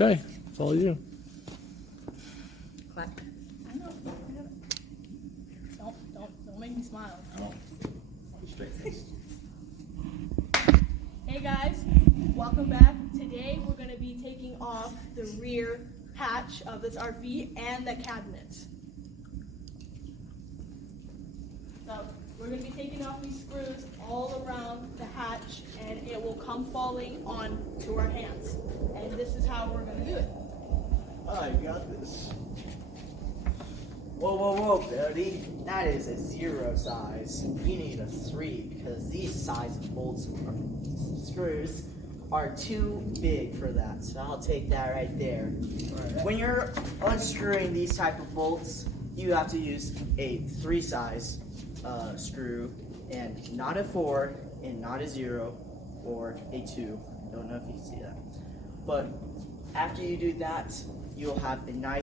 Okay, it's all you. Clap. I know. Don't make me smile. Straight face. Hey guys, welcome back. Today we're going to be taking off the rear hatch of this RV and the cabinets. So we're going to be taking off these screws all around the hatch, and it will come falling onto our hands. And this is how we're going to do it. I got this. Whoa, whoa, whoa, buddy. That is a 0 size. You need a 3 because these size bolts or screws are too big for that. So I'll take that right there. When you're unscrewing these type of bolts, you have to use a 3 size screw, and not a 4, and not a 0, or a 2. Don't know if you can see that. But after you do that, you'll have a nice